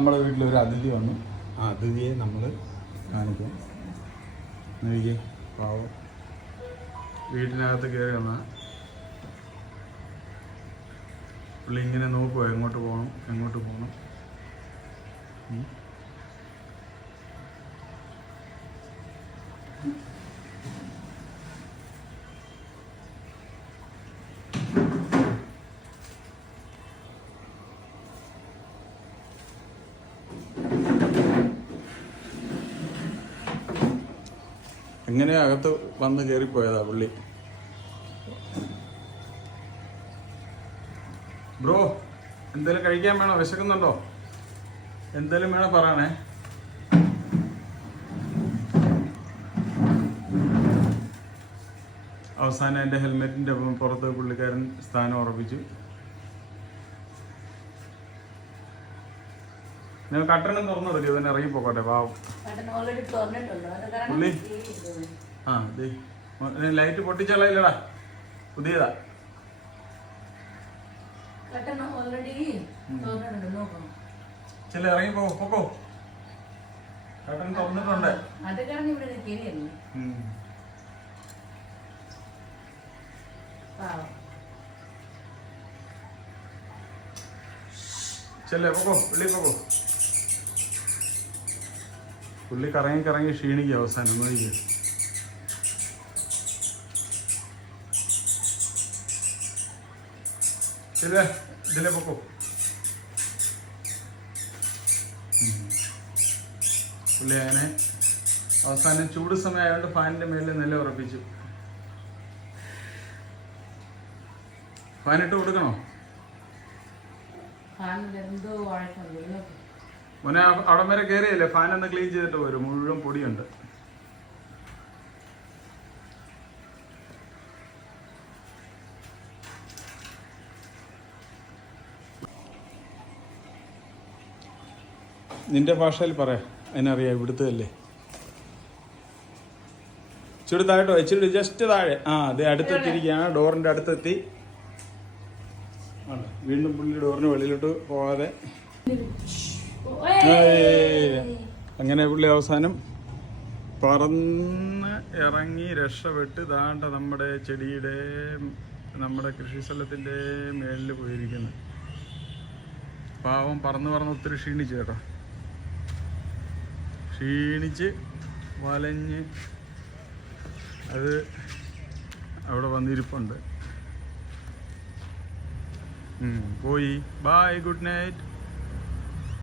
നമ്മുടെ വീട്ടിലൊരു അതിഥി വന്നു. ആ അതിഥിയെ നമ്മൾ കാണിക്കാം. നോക്കിയേ, പാവം വീട്ടിനകത്ത് കയറി വന്ന പുള്ളി ഇങ്ങനെ നോക്കുമോ എങ്ങോട്ട് പോകണം. എങ്ങനെ അകത്ത് വന്ന് കയറിപ്പോയതാ പുള്ളി. ബ്രോ, എന്തേലും കഴിക്കാൻ വേണോ? വിശക്കുന്നുണ്ടോ? എന്തേലും വേണോ പറയണേ. അവസാനം എൻ്റെ ഹെൽമെറ്റിൻ്റെ പുറത്ത് പുള്ളിക്കാരൻ സ്ഥാനം ഉറപ്പിച്ചു. നിങ്ങൾ കട്ടണം തുറന്നു കൊടുക്കുക, ഇതിനെ ഇറങ്ങിപ്പോക്കോട്ടെ പാവം പുള്ളി. ആ ലൈറ്റ് പൊട്ടിച്ചളയില്ലടാ, പുതിയതാ. ചില ഇറങ്ങിപ്പോ പൊക്കോ, കട്ടൻ തുറന്നിട്ടുണ്ട്. ചെല്ലേ പൊക്കോ, പുള്ളി പൊക്കോ. പുള്ളി കറങ്ങി ക്ഷീണിക്കുക അവസാനം. നോക്കിക്കുക, ശരിയാ, ഇതിലെ പൊക്കോ. പുള്ളി അങ്ങനെ അവസാനം ചൂട് സമയമായതുകൊണ്ട് ഫാനിന്റെ മേലിൽ നില ഉറപ്പിച്ചു. ഫാനിട്ട് കൊടുക്കണോ മോനെ? അവിടെ വരെ കയറിയല്ലേ, ഫാൻ ഒന്ന് ക്ലീൻ ചെയ്തിട്ട് വരും, മുഴുവൻ പൊടിയുണ്ട്. നിന്റെ ഭാഷയിൽ പറയാം, അതിനറിയാം, ഇവിടുത്തതല്ലേ. ഇച്ചിരി താഴോട്ടോ, ഇച്ചിരി ജസ്റ്റ് താഴെ. ആ അതെ, അടുത്തെത്തിയിരിക്കുകയാണ്, ഡോറിൻ്റെ അടുത്തെത്തി. വീണ്ടും പുള്ളി ഡോറിന് വെളിയിലോട്ട് പോകാതെ അങ്ങനെ പുള്ളി അവസാനം പറന്ന് ഇറങ്ങി രക്ഷപ്പെട്ട് ദാണ്ട നമ്മുടെ ചെടിയുടെ, നമ്മുടെ കൃഷി സ്ഥലത്തിൻ്റെ മേളിൽ പോയിരിക്കുന്നു. പാവം പറന്ന് ഒത്തിരി ക്ഷീണിച്ചു കേട്ടോ. ക്ഷീണിച്ച് വലഞ്ഞ് അത് അവിടെ വന്നിരിപ്പുണ്ട്. പോയി. Bye, good night.